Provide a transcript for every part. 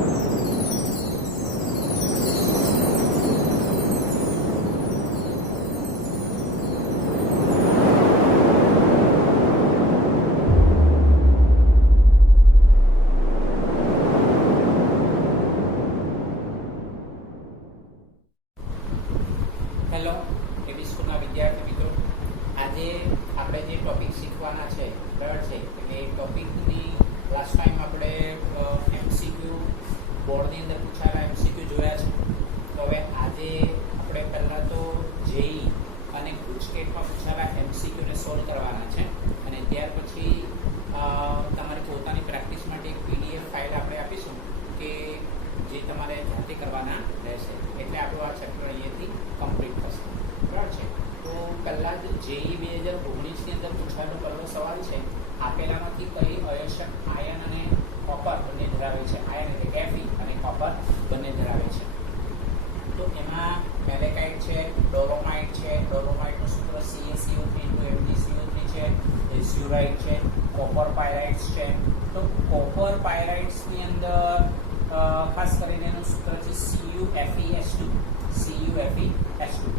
Hello એબી સ્કૂલના વિદ્યાર્થી મિત્રો, આજે આપણે જે ટોપિક શીખવાના છે બરાબર છે એટલે એ ટોપિકની લાસ્ટ ટાઈમ આપણે એમસીક્યુ બોર્ડની અંદર પૂછાયેલા એમસીક્યુ જોયા છે. તો હવે આજે આપણે પહેલાં તો જેઈ અને ગુજકેટમાં પૂછાયેલા એમસીક્યુને સોલ્વ કરવાના છે અને ત્યાર પછી તમારી પોતાની પ્રેક્ટિસ માટે એક પીડીએફ ફાઇલ આપણે આપીશું કે જે તમારે જાતે કરવાના રહેશે. એટલે આપણું આ ચેપ્ટર અહીંયાથી કમ્પ્લીટ થશે બરાબર છે. તો પહેલાં જ જેઈ 2019ની અંદર પૂછાયેલો પહેલો સવાલ છે, આપેલામાંથી કઈ અયસ્ક આયન અને કોપર બંને ધરાવે છે. આયન એટલે કે Fe અને કોપર બંને ધરાવે છે. તો એમાં મેલેકાઇટ છે, ડોલોમાઇટ છે. ડોલોમાઇટનું સૂત્ર CaCO3 છે. એઝ્યુરાઇટ છે, કોપર પાયરાઇટ્સ છે. તો કોપર પાયરાઇટ્સની અંદર ખાસ કરીને એનું સૂત્ર છે CuFeS2.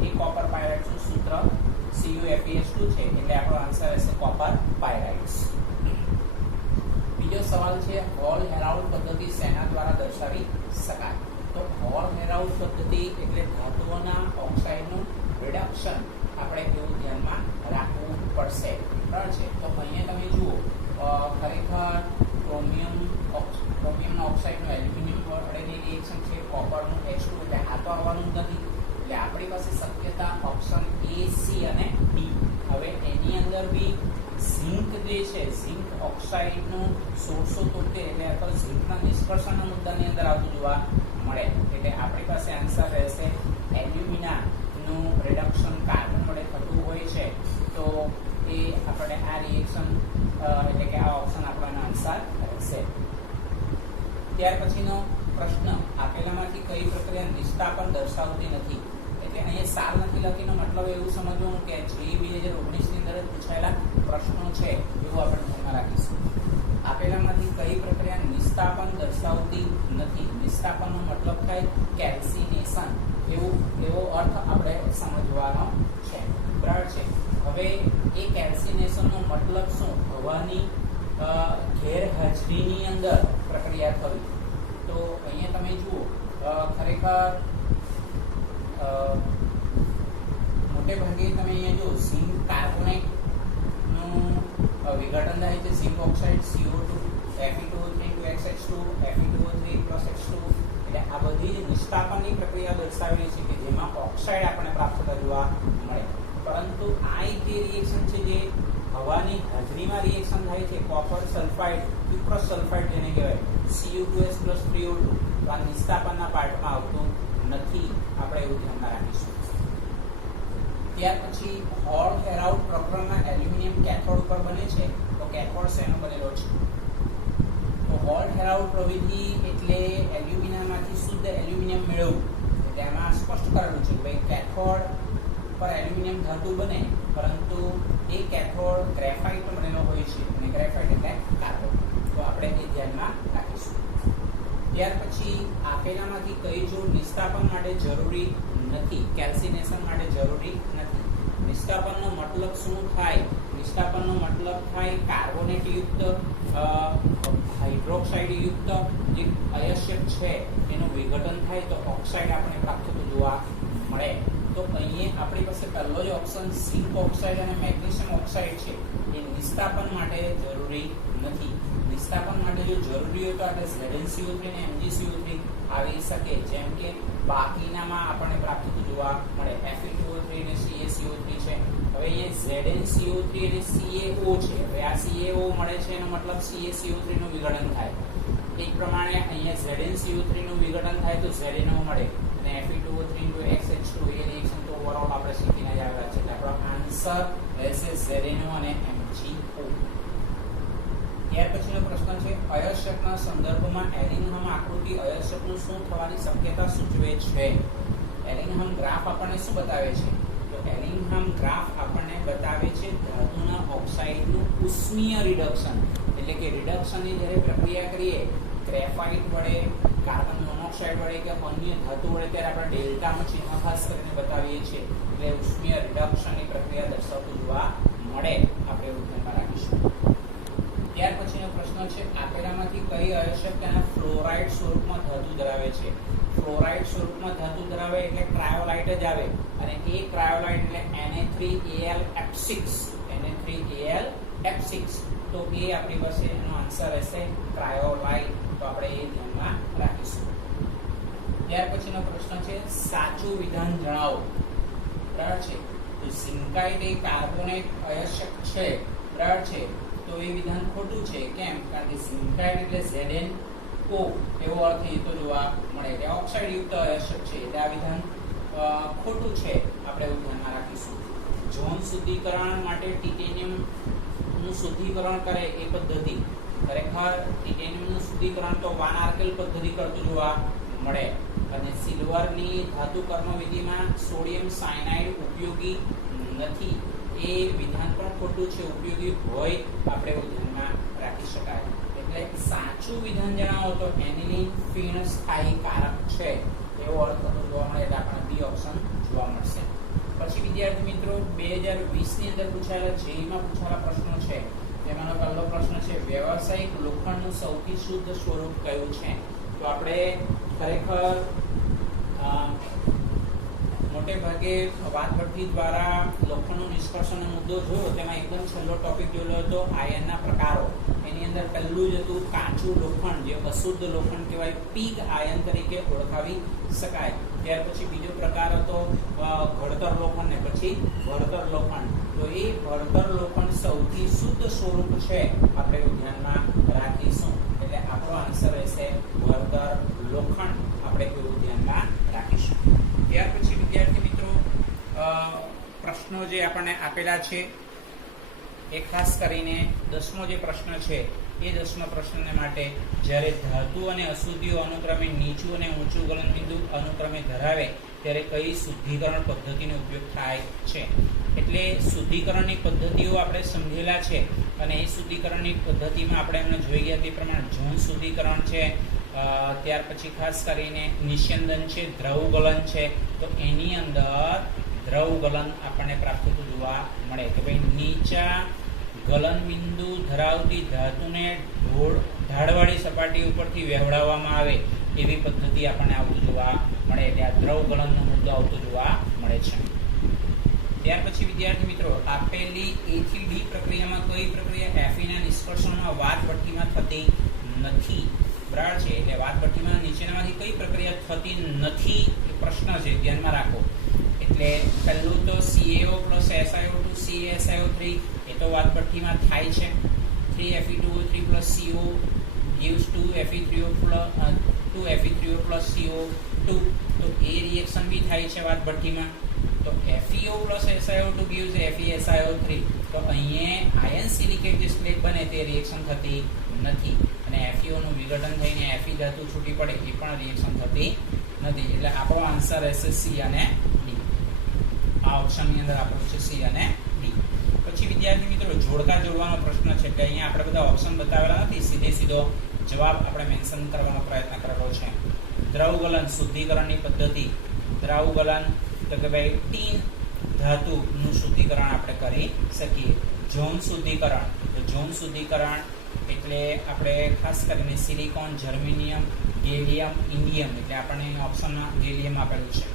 એ કોપર પાયરાઇટ્સનું સૂત્ર CuFeS2 છે, એટલે આપણો આન્સર રહેશે કોપર પાયરાઇટ્સ. બીજો સવાલ છે, હોલ હેરાઉલ્ડ પદ્ધતિ શેના દ્વારા દર્શાવી શકાય? તો હોલ હેરાઉલ્ડ પદ્ધતિ એટલે ધાતુઓના ઓક્સાઇડનું રિડક્શન આપણે એવું ધ્યાનમાં રાખવું પડશે બરાબર છે. તો અહીંયા તમે જુઓ ખરેખર ક્રોમિયમના ઓક્સાઇડનું એલ્યુમિનિયમ વડેની રિએક્શન છે, કોપરનું H2 એટલે આ તો આવવાનું જ નથી. એટલે આપણી પાસે શક્યતા ઓપ્શન A, C અને D. હવે એની અંદર બી ઝિંક જે છે, ઝિંક ઓક્સાઇડનું 1673 એટલે આ તો ઝિંકના નિષ્કર્ષણના મુદ્દાની અંદર આવતું જોવા મળે. એટલે આપણી પાસે આન્સર રહેશે એલ્યુમિનાનું રિડક્શન કાર્બન વડે થતું હોય છે. તો એ આપણે આ રિએક્શન એટલે કે આ ઓપ્શન આપણો આન્સર રહેશે. ત્યાર પછીનો પ્રશ્ન, આપેલામાંથી કઈ પ્રક્રિયા નિષ્ઠાપન દર્શાવતી નથી? એટલે અહીંયા સાર નથી લખીનો મતલબ એવું સમજવું કે જે 2019ની અંદર પૂછાયેલા પ્રશ્નો છે એવું આપણે ધ્યાનમાં રાખીશું. આપેલામાંથી કઈ પ્રક્રિયા નિષ્ઠાપન દર્શાવતી નથી? નિષ્ઠાપનનો મતલબ થાય કેલ્સિનેશન, એવો અર્થ આપણે સમજવાનો છે બરાબર છે. હવે એ કેલ્સિનેશનનો મતલબ શું? હવાની ગેરહાજરીની અંદર પ્રક્રિયા થવી. તો અહીંયા તમે જુઓ ખરેખર મોટે ભાગે તમે અહીંયા જુઓ ઝિંક કાર્બોનેટનું વિઘટન થાય છે. Zinc oxide CO2 Fe2O3 Fe2O3 H2. એટલે આ બધી નિષ્ઠાપનની પ્રક્રિયા દર્શાવેલી છે કે જેમાં ઓક્સાઇડ આપણને પ્રાપ્ત થતા જોવા મળે. પરંતુ આ એક જે રિએક્શન છે જે હવાની હાજરીમાં રિએક્શન થાય છે, કોપર સલ્ફાઇડ ક્યુપ્રસ સલ્ફાઇડ જેને કહેવાય Cu2S + 3O2, તો આ નિષ્ઠાપનના પાર્ટમાં આવતું નથી. આપણે એવું ધ્યાનમાં રાખીશું. ત્યાર પછી હોલ હેરાઉલ્ડ પ્રકરણમાં એલ્યુમિનિયમ કેથોડ ઉપર બને છે. તો કેથોડ શેનો બનેલો છે? તો હોલ હેરાઉલ્ડ પ્રવિધિ એટલે એલ્યુમિનિયમમાંથી શુદ્ધ એલ્યુમિનિયમ મેળવવું. એટલે એમાં સ્પષ્ટ કરેલું છે કે ભાઈ કેથોડ પર એલ્યુમિનિયમ ધાતુ બને, પરંતુ એ કેથોડ ગ્રેફાઇટ બનેલો હોય છે અને ગ્રેફાઇટ એટલે કાર્બન. તો આપણે એ ધ્યાનમાં રાખીશું. ત્યાર પછી આપેલામાંથી કઈ જોડ નિષ્ઠાપન માટે જરૂરી નથી? કેલ્સિનેશન માટે જરૂરી નથી. નિષ્ઠાપનનો મતલબ શું થાય? નિષ્ઠાપનનો મતલબ થાય કાર્બોનેટ યુક્ત હાઇડ્રોક્સાઇડ યુક્ત જે અયસ્ક છે એનું વિઘટન થાય તો ઓક્સાઇડ આપણે પ્રાપ્ત થતું જોવા મળે. તો અહીંયા આપણી પાસે પહેલો જ ઓપ્શન ઝિંક ઓક્સાઇડ અને મેગ્નેશિયમ ઓક્સાઇડ છે એ નિષ્ઠાપન માટે જરૂરી નથી. નિષ્ઠાપન માટે જો જરૂરી હોય તો આપણે ZnCO3 અને MgCO3 આવી શકે, જેમ કે બાકીનામાં આપણને પ્રાપ્ત થતું જોવા મળે. Fe2O3 અને CaCO3 છે. હવે અહીંયા ZnCO3 અને CaO છે. હવે આ CaO મળે છે એનો મતલબ CaCO3 નું વિઘટન થાય. એ પ્રમાણે અહીંયા ZnCO3 નું વિઘટન થાય તો ZnO મળે અને Fe2O3 × H2 એ રિએક્શન તો ઓવરઓલ આપણે શીખીને જ આવ્યા છે. એટલે આપણો આન્સર રહેશે ZnO અને MgO. ત્યાર પછીનો પ્રશ્ન છે, અયસ્કના સંદર્ભમાં એલિંગહામ આકૃતિ અયસ્કનું શું થવાની શક્યતા સૂચવે છે? એલિંગહામ ગ્રાફ આપણને શું બતાવે છે? તો એલિંગહામ ગ્રાફ આપણને બતાવે છે ધાતુના ઓક્સાઇડનું ઉષ્મીય રિડક્શન. એટલે કે રિડક્શનની જ્યારે પ્રક્રિયા કરીએ ગ્રેફાઇટ વડે કાર્બન મોનોક્સાઇડ વડે કે અન્ય ધાતુ વડે, ત્યારે આપણે ડેલ્ટાનું ચિહ્ન ખાસ કરીને બતાવીએ છીએ, એટલે ઉષ્મીય રિડક્શનની પ્રક્રિયા દર્શાવતું જોવા મળે. આપણે એવું ધ્યાનમાં રાખીશું. ત્યાર પછીનો પ્રશ્ન છે, આપેલામાંથી કઈ અયસ્ક તેના ફ્લોરાઇડ સ્વરૂપમાં ધાતુ ધરાવે છે? ફ્લોરાઇડ સ્વરૂપમાં ધાતુ ધરાવે એટલે ક્રાયોલાઇટ જ આવે, અને એ ક્રાયોલાઇટ એટલે Na3AlF6. Na3AlF6. તો એ આપણી પાસે એનો આન્સર રહેશે ક્રાયોલાઇટ. તો આપણે એ ધ્યાનમાં રાખીશું. ત્યાર પછીનો પ્રશ્ન છે, સાચું વિધાન જણાવો. બરાબર છે. તો ઝિંકાઇટ એ કાર્બોનેટ અયસ્ક છે. બરાબર છે. તો એ વિધાન ખોટું છે. કેમ? કારણ કે ઝિંકાઇટ એટલે ZnO એવો અર્થ એ તો જોવા મળે, એટલે ઓક્સાઇડ યુક્ત અયસ્ક છે, એટલે આ વિધાન ખોટું છે. આપણે એવું ધ્યાનમાં રાખીશું. ઝોન શુદ્ધિકરણ માટે ટિટેનિયમ નું શુદ્ધિકરણ કરે એ પદ્ધતિ, ખરેખર ટિટેનિયમનું શુદ્ધિકરણ તો વાન-આર્કેલ પદ્ધતિ કરતું જોવા મળે, અને સિલ્વરની ધાતુ કર્મવિધિમાં સોડિયમ સાયનાઇડ ઉપયોગી નથી. એ વિધાન પણ ખોટું છે. ઉપયોગી હોય આપણે એવું ધ્યાનમાં રાખી શકાય. એટલે સાચું વિધાન જણાવો તો એનિલિન ફીણ સ્થાયીકારક છે એવો અર્થ થતો જોવા મળે, એટલે આપણને બી ઓપ્શન જોવા મળશે. પછી વિદ્યાર્થી મિત્રો 2020 ની અંદર પૂછાયેલા જેઈમાં પૂછાયેલા પ્રશ્નો છે. તેમાંનો પહેલો પ્રશ્ન છે, વ્યવસાયિક લોખંડનું સૌથી શુદ્ધ સ્વરૂપ કયું છે? તો આપણે ખરેખર મોટે ભાગે વાતભટ્ટી દ્વારા લોખંડનું નિષ્કર્ષણનો મુદ્દો જોયો, તેમાં એકદમ છેલ્લો ટોપિક જોયો હતો આયનના પ્રકારો. એની અંદર પહેલું જ હતું કાચું લોખંડ, જે અશુદ્ધ લોખંડ કહેવાય, પીગ આયન તરીકે ઓળખાવી શકાય. ત્યાર પછી બીજો પ્રકાર હતો ઘડતર લોખંડ, ને પછી ભળતર લોખંડ. તો એ ભળતર લોખંડ સૌથી શુદ્ધ સ્વરૂપ છે, આપણે એવું ધ્યાનમાં રાખીશું. એટલે આપણો આન્સર રહેશે ભળતર લોખંડ. આપણે એવું ધ્યાનમાં રાખીશું. ત્યાર પછી વિદ્યાર્થી મિત્રો પ્રશ્નો જે આપણને આપેલા છે એ ખાસ કરીને 10મો જે પ્રશ્ન છે એ 10મા પ્રશ્નને માટે, જ્યારે ધાતુ અને અશુદ્ધિઓ અનુક્રમે નીચું અને ઊંચું ગલનબિંદુ અનુક્રમે ધરાવે ત્યારે કઈ શુદ્ધિકરણ પદ્ધતિનો ઉપયોગ થાય છે? એટલે શુદ્ધિકરણની પદ્ધતિઓ આપણે સમજેલા છે, અને એ શુદ્ધિકરણની પદ્ધતિમાં આપણે એમને જોઈ ગયા તે પ્રમાણે ઝોન શુદ્ધિકરણ છે, ત્યાર પછી ખાસ કરીને નિસ્યંદન છે, દ્રવ ગલન છે. તો એની અંદર દ્રવ ગલન આપણને પ્રાપ્ત થતું જોવા મળે કે ભાઈ નીચા ગલન બિંદુ ધરાવતી ધાતુને ઢાળવાળી સપાટી ઉપરથી વહેવડાવવામાં આવે એવી પદ્ધતિ આપણને આવતું જોવા મળે, એટલે આ દ્રવ ગલનનો મુદ્દો આવતો જોવા મળે છે. ત્યાર પછી વિદ્યાર્થી મિત્રો, આપેલી A થી D પ્રક્રિયામાં કઈ પ્રક્રિયા Fe ના નિષ્કર્ષણમાં વાતભટ્ટીમાં થતી નથી? બરાબર છે. એટલે વાતભટ્ટીમાં નીચેનામાંથી કઈ પ્રક્રિયા થતી નથી એ પ્રશ્ન છે, ધ્યાનમાં રાખો. એટલે પહેલું તો CaO + SiO2 CaSiO3 એ તો વાતભટ્ટીમાં થાય છે. 3Fe2O3 + CO gives 2Fe3O + CO2. તો એ રિએક્શન બી થાય છે વાતભટ્ટીમાં. તો FeO + SiO2 gives FeSiO3. તો અહીંયા આયન સિલિકેટ જે સ્લેટ બને તે રિએક્શન થતી નથી, અને FeO નું વિઘટન થઈને Fe ધાતુ છૂટી પડે એ પણ રિએક્શન થતી નથી. એટલે આપણો આન્સર રહેશે C અને D. આ ઓપ્શનની અંદર આપણું છે C અને D. પછી વિદ્યાર્થી મિત્રો જોડકા જોડવાનો પ્રશ્ન છે, કે અહીંયા આપણે બધા ઓપ્શન બતાવેલા નથી, સીધો જવાબ આપણે મેન્શન કરવાનો પ્રયત્ન કરેલો છે. દ્રવ ગલન શુદ્ધિકરણની પદ્ધતિ. દ્રવ ગલન તો કે ભાઈ ટીન ધાતુનું શુદ્ધિકરણ આપણે કરી શકીએ. ઝોન શુદ્ધિકરણ, તો ઝોન શુદ્ધિકરણ એટલે આપણે ખાસ કરીને સિલિકોન, જર્મેનિયમ, ગેલિયમ, ઇન્ડિયમ, એટલે આપણને ઓપ્શનમાં ગેલિયમ આપેલું છે.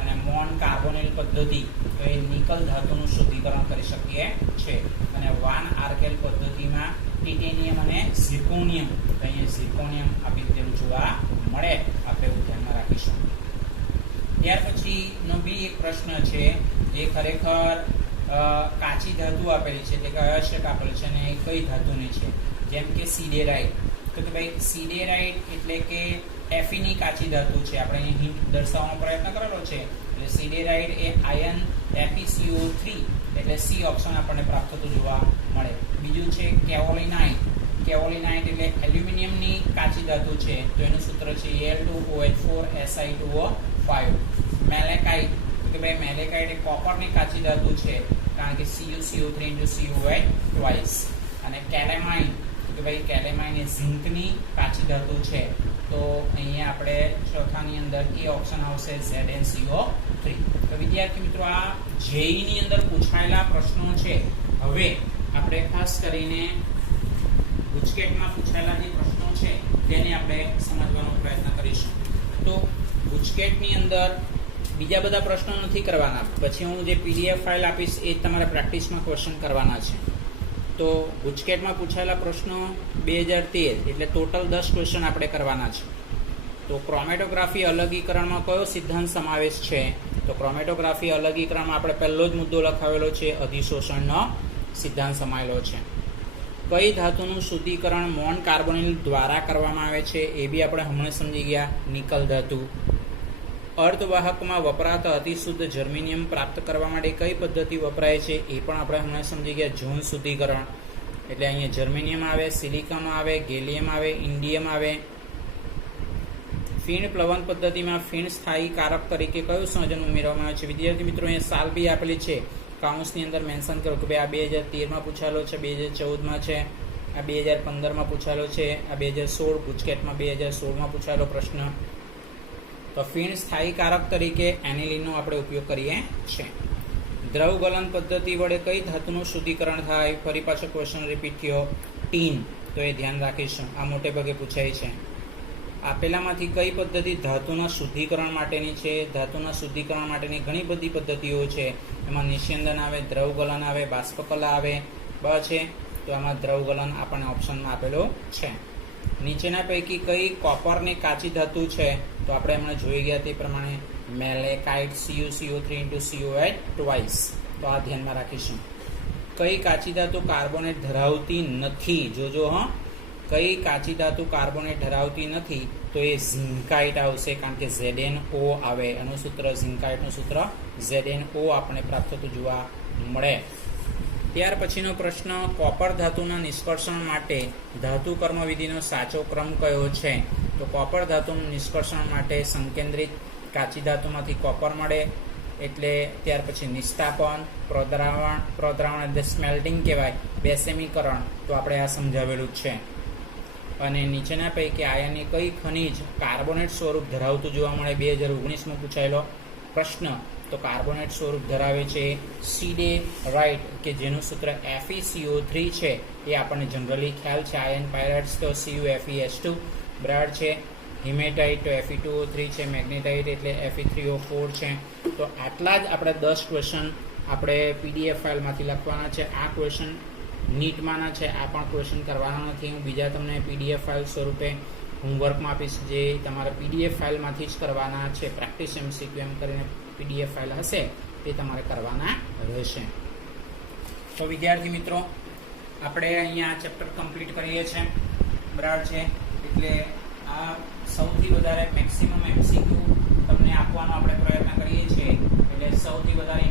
અને મોન કાર્બોનેલ પદ્ધતિ, તો એ નિકલ ધાતુનું શુદ્ધિકરણ કરી શકીએ છે. અને વાન-આર્કેલ પદ્ધતિમાં ટિટેનિયમ અને ઝિર્કોનિયમ, તો અહીંયા ઝિર્કોનિયમ આપી દીધેલું જોવા મળે, આપણે એવું ધ્યાનમાં રાખીશું. ત્યાર પછીનો બી એક પ્રશ્ન છે, જે ખરેખર કાચી ધાતુ આપેલી છે, એટલે કે અયસ્ક આપેલું છે, અને એ કઈ ધાતુની છે? જેમ કે સિડેરાઇટ. તો કે ભાઈ સિડેરાઇટ એટલે કે Fe ની કાચી ધાતુ છે. આપણે અહીં હિન્ટ દર્શાવવાનો પ્રયત્ન કરેલો છે. એટલે સિડેરાઇટ એ આયન FeCO3, એટલે C ઓપ્શન આપણને પ્રાપ્ત થતું જોવા મળે. બીજું છે કેઓલિનાઇટ. કેઓલિનાઇટ એટલે એલ્યુમિનિયમની કાચી ધાતુ છે, તો એનું સૂત્ર છે Al2OH4Si2O5. મેલેકાઇટ, કે ભાઈ મેલેકાઇટ એ કોપરની કાચી ધાતુ છે, કારણ કે CuCO3 × CuO2. અને કેલેમાઇન, કે ભાઈ કેલેમાઇન એ ઝિંકની કાચી ધાતુ છે. તો અહીંયા આપણે ચોથાની અંદર એ ઓપ્શન આવશે ZnCO3. તો વિદ્યાર્થી મિત્રો આ જેઈ ની અંદર પૂછાયેલા પ્રશ્નો છે. હવે આપણે ખાસ કરીને ગુજકેટમાં પૂછાયેલા જે પ્રશ્નો છે તેને આપણે સમજવાનો પ્રયત્ન કરીશું. તો ગુજકેટની અંદર બીજા બધા પ્રશ્નો નથી કરવાના. પછી હું જે PDF ફાઇલ આપીશ એ તમારે પ્રેક્ટિસમાં ક્વેશ્ચન કરવાના છે. તો ગુજકેટમાં પૂછાયેલા પ્રશ્નો 2013 એટલે ટોટલ 10 ક્વેશ્ચન આપણે કરવાના છે. તો ક્રોમેટોગ્રાફી અલગીકરણમાં કયો સિદ્ધાંત સમાવેશ છે? તો ક્રોમેટોગ્રાફી અલગીકરણમાં આપણે પહેલો જ મુદ્દો લખાવેલો છે, અધિશોષણનો સિદ્ધાંત સમાયેલો છે. કઈ ધાતુનું શુદ્ધિકરણ મોન કાર્બોનિલ દ્વારા કરવામાં આવે છે? એ બી આપણે હમણાં સમજી ગયા, નિકલ ધાતુ. અર્ધવાહકમાં વપરાતા અતિશુદ્ધ જર્મેનિયમ પ્રાપ્ત કરવા માટે કઈ પદ્ધતિ વપરાય છે? એ પણ આપણે હમણાં સમજી ગયા, ઝોન શુદ્ધિકરણ. એટલે અહીંયા જર્મેનિયમ આવે, સિલિકોન આવે, ગેલિયમ આવે, ઇન્ડિયમ આવે. ફીણ પ્લવન પદ્ધતિમાં ફીણ સ્થાયી કારક તરીકે કયું સંયોજન ઉમેરવામાં આવે છે? વિદ્યાર્થી મિત્રો અહીંયા સાલ બી આપેલી છે, કાઉન્સની અંદર મેન્શન કરો કે ભાઈ આ 2013માં પૂછાયેલો છે, 2014માં છે, આ 2015માં પૂછાયેલો છે, આ 2016 ગુજકેટમાં 2016માં પૂછાયેલો પ્રશ્ન. તો ફીણ સ્થાયી કારક તરીકે એનિલિનનો આપણે ઉપયોગ કરીએ છીએ. દ્રવ ગલન પદ્ધતિ વડે કઈ ધાતુનું શુદ્ધિકરણ થાય? ફરી પાછો ક્વેશ્ચન રિપીટ થયો, ટીન. તો એ ધ્યાન રાખીશું, આ મોટે ભાગે પૂછાય છે. આપેલામાંથી કઈ પદ્ધતિ ધાતુના શુદ્ધિકરણ માટેની છે? ધાતુના શુદ્ધિકરણ માટેની ઘણી બધી પદ્ધતિઓ છે. એમાં નિસ્યંદન આવે, દ્રવ ગલન આવે, બાષ્પકલા આવે, છે. તો આમાં દ્રવ ગલન આપણને ઓપ્શનમાં આપેલો છે. નીચેના પૈકી કઈ કોપરની કાચી ધાતુ છે? તો આપણે હમણાં જોઈ ગયા તે પ્રમાણે મેલેકાઇટ, CuCO3 twice. તો આ ધ્યાનમાં રાખીશું. કઈ કાચી ધાતુ કાર્બોનેટ ધરાવતી નથી? જોજો હા, કઈ કાચી ધાતુ કાર્બોનેટ ધરાવતી નથી? તો એ ઝિંકાઇટ આવશે, કારણ કે ZnO આવે. એનું સૂત્ર ઝિંકાઇટનું સૂત્ર ZnO આપણે પ્રાપ્ત થતું જોવા મળે. ત્યાર પછીનો પ્રશ્ન, કોપર ધાતુના નિષ્કર્ષણ માટે ધાતુ કર્મવિધિનો સાચો ક્રમ કયો છે? તો કોપર ધાતુનું નિષ્કર્ષણ માટે સંકેન્દ્રિત કાચી ધાતુમાંથી કોપર મળે એટલે ત્યાર પછી નિસ્તાપન, પ્રોદ્રાવણ એટલે સ્મેલ્ટિંગ કહેવાય, બેસેમીકરણ. તો આપણે આ સમજાવેલું જ છે. અને નીચેના પૈકી આયનની કઈ ખનિજ કાર્બોનેટ સ્વરૂપ ધરાવતું જોવા મળે? 2019માં પૂછાયેલો પ્રશ્ન. તો કાર્બોનેટ સ્વરૂપ ધરાવે છે સીડે રાઇટ, કે જેનું સૂત્ર FeCO3 છે. એ આપણને જનરલી ખ્યાલ છે. આયન પાયરાઇટ્સ તો CuFeS2 બ્રાડ છે. હિમેટાઇટ તો Fe2O3 છે. મેગ્નેટાઇટ એટલે Fe3O4 છે. તો આટલા જ આપણે 10 ક્વેશ્ચન આપણે PDF ફાઇલમાંથી લખવાના છે. આ ક્વેશ્ચન નીટમાંના છે, આ પણ ક્વેશ્ચન કરવાના નથી. હું બીજા તમને PDF ફાઇલ સ્વરૂપે હોમવર્કમાં આપીશ, જે તમારા PDF ફાઇલમાંથી જ કરવાના છે. પ્રેક્ટિસ MCQ એમ કરીને PDF ફાઇલ હશે તે તમારે કરવાના રહેશે. તો વિદ્યાર્થી મિત્રો, આપણે અહીંયા ચેપ્ટર કમ્પ્લીટ કરીએ છીએ. બરાબર છે. એટલે આ સૌથી વધારે મેક્સિમમ MCQ તમને આપવાનો આપણે પ્રયત્ન કરીએ છીએ. એટલે સૌથી વધારે